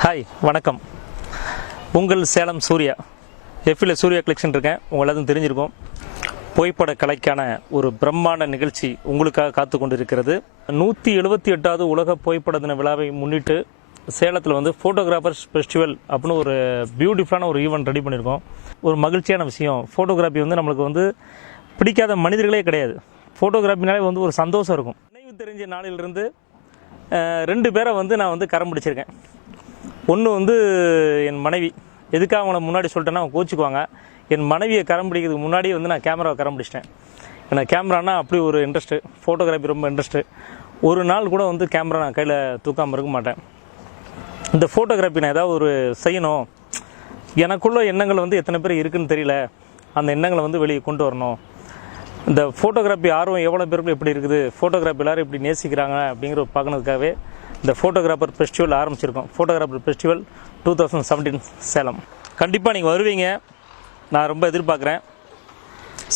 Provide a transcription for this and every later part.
Hi வணக்கம். உங்கள் Salem Surya எஃப்இல் Surya collection இருக்கேன். உங்களதும் தெரிஞ்சிருக்கும். புகைப்பட கலைக்கான ஒரு பிரம்மாண்ட நிகழ்ச்சி உங்களுக்காக காத்து கொண்டு இருக்கிறது. 178வது உலக புகைப்பட தின விழாவை முன்னிட்டு சேலத்தில் வந்து ஃபோட்டோகிராஃபர்ஸ் ஃபெஸ்டிவல் அப்படின்னு ஒரு பியூட்டிஃபுல்லான ஒரு ஈவெண்ட் ரெடி பண்ணியிருக்கோம். ஒரு மகிழ்ச்சியான விஷயம். ஃபோட்டோகிராஃபி வந்து நம்மளுக்கு வந்து பிடிக்காத மனிதர்களே கிடையாது. ஃபோட்டோகிராஃபினாலே வந்து ஒரு சந்தோஷம் இருக்கும். நினைவு தெரிஞ்ச நாளிலிருந்து 2 பேரை வந்து நான் வந்து கரம் பிடிச்சிருக்கேன். ஒன்று வந்து என் மனைவி. எதுக்காக அவங்கள முன்னாடி சொல்லிட்டேன்னா அவங்க கோச்சிக்குவாங்க. என் மனைவியை கரம் பிடிக்கிறதுக்கு முன்னாடியே வந்து நான் கேமராவை கரம் பிடிச்சிட்டேன். எனக்கு கேமரானா அப்படி ஒரு இன்ட்ரெஸ்ட்டு, ஃபோட்டோகிராஃபி ரொம்ப இன்ட்ரெஸ்ட்டு. ஒரு நாள் கூட வந்து கேமரா நான் கையில் தூக்காமல் இருக்க மாட்டேன். இந்த ஃபோட்டோகிராஃபி நான் ஏதாவது ஒரு செய்யணும், எனக்குள்ள எண்ணங்கள் வந்து எத்தனை பேர் இருக்குதுன்னு தெரியல, அந்த எண்ணங்களை வந்து வெளியே கொண்டு வரணும். இந்த ஃபோட்டோகிராஃபி ஆர்வம் எவ்வளோ பேருக்கு எப்படி இருக்குது, ஃபோட்டோகிராஃபி எல்லோரும் எப்படி நேசிக்கிறாங்க அப்படிங்கிற பார்க்கறதுக்காகவே இந்த ஃபோட்டோகிராஃபர் ஃபெஸ்டிவல் ஆரம்பிச்சிருக்கோம். Photographer festival 2017 Salem. கண்டிப்பாக நீங்கள் வருவீங்க, நான் ரொம்ப எதிர்பார்க்குறேன்.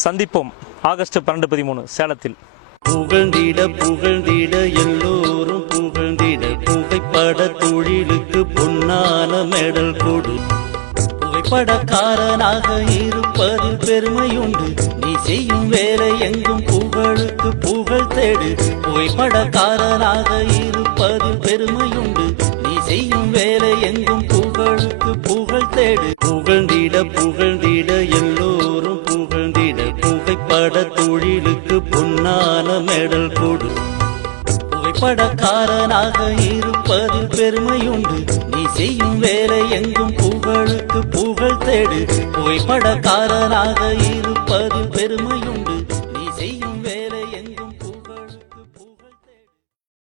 சந்திப்போம் ஆகஸ்ட் 12-13 சேலத்தில். புகழ்ந்திட புகழ்ந்திட எல்லோரும் புகழ்ந்திட புகைப்பட தொழிலுக்கு பொன்னான மெடல் கொடு. புகைப்படக்காரனாக இருப்பது பெருமையுண்டு. நீ செய்யும் வேலை எங்கும் புகழுக்கு புகழ் தேடு. புகைப்படக்காரனாக இருப்பது பெருமையுண்டு. நீ செய்யும் வேலை எங்கும் புகழுக்கு புகழ் தேடு. புகழ்ந்திட புகழ்ந்திட எல்லோரும் புகழ்ந்திட புகைப்பட தொழிலுக்கு பொன்னான மெடல் கொடு. புகைப்படக்காரனாக இருப்பது பெருமையுண்டு. நீ செய்யும் வேலை எங்கும் புகழுக்கு புகழ் தேடு. புகைப்படக்காரனாக இருப்பது பெருமையுண்டு.